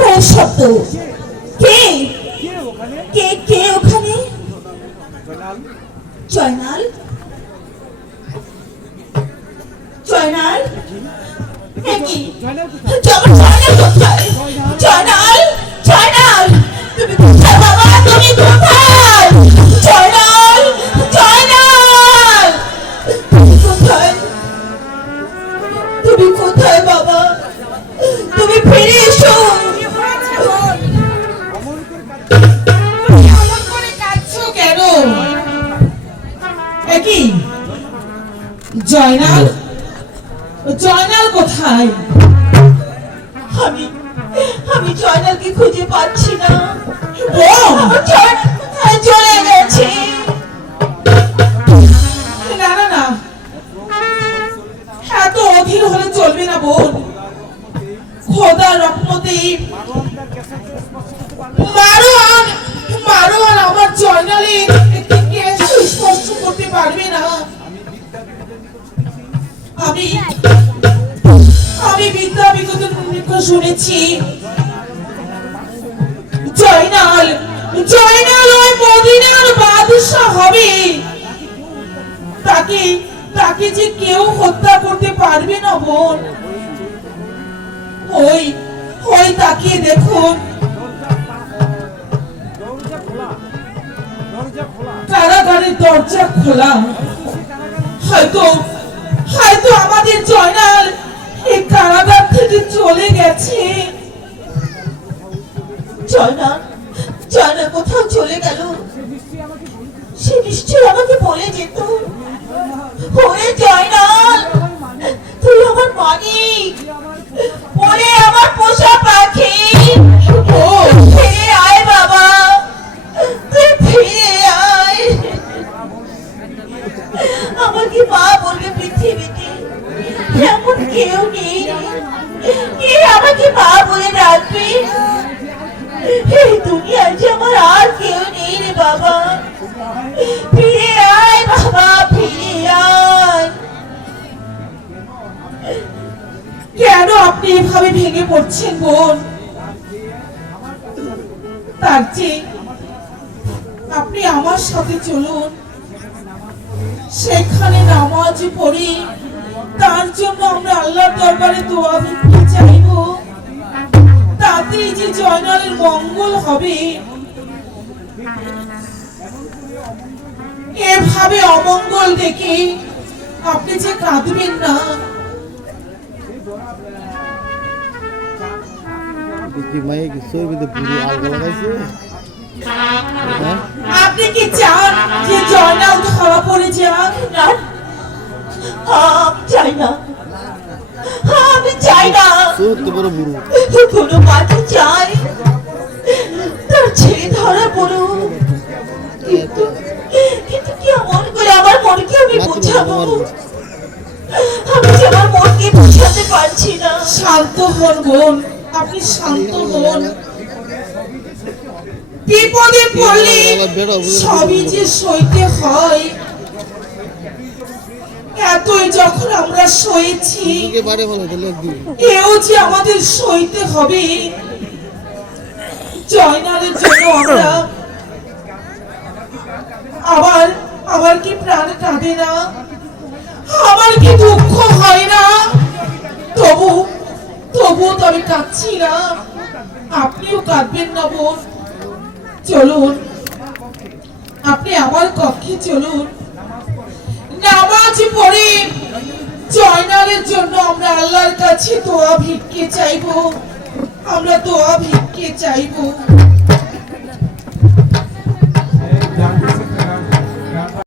পায়ের শব্দ কে? কে কে ওখানে? জয়নাল? জয়নাল? কোথায় জয়নাল জয়নাল? জয়নাল? জয়নাল কোথায়? আমি আমি জয়নালকে খুঁজে পাচ্ছি না। ও! জয়নাল কোথায় চলে গেছে। না না না। এত অধীর হলে চলবে না বোন। খোদা রহমতে শুনেছি। জয়নাল জয়নাল ওই মদিনার বাদশা হবে। তাকে তাকে যে কেউ হত্যা করতে পারবে না বোন। ওই ওই তাকিয়ে দেখুন। কারাগারের দরজা খোলা। জয়নাল জয়নাল কোথাও চলে গেল? সে নিশ্চয়ই আমাকে বলে যেত। ওরে জয়নাল তুই আমার মানিক ওরে আমার পোষা পাখি। ফিরে আয় বাবা। ফিরে আয়। আমাকে মা বলবে পৃথিবীতে, এমন কেউ নেই। আমাকে মা বলে ডাকবে? এই আর কেউ নেই রে বাবা। ফিরে আয় বাবা, ফিরে আয়। কেন আপনি এভাবে ভেঙে পড়ছেন বোন? তার চেয়ে আপনি আমার সাথে চলুন। সেখানে নামাজ পড়ি, তার জন্য আমরা আল্লাহর দরবারে দোয়া ভিক্ষে চাইব মঙ্গল হবে। এভাবে অমঙ্গল দেখে আপনি যে কাঁদবেন না। হ্যাঁ? আপনি কি চান যে জয়নাল ধরা পড়ে যাক? চাই না। আমি চাই না। কোনো চাই আমার মনকে বোঝাতে পারছি না। শান্ত হন বোন আপনি শান্ত হন। বিপদে পড়লে সবই যে সইতে হয়। এতই যখন আমরা একদিন এও যে আমাদের সইতে হবে। জয়নালের জন্য আমরা আবার আবার কি প্রাণ কাঁদে না? আমার কি দুঃখ হয় না? তবু তবু তো আমি কাঁদছি না। আপনিও কাঁদবেন না বোন। চলুন, আপনি আমার কক্ষে চলুন। নামাজ পড়ে জয়নালের জন্য আমরা আল্লাহর কাছে দোয়া ভিক্ষে চাইব। আমরা দোয়া ভিক্ষে চাইব।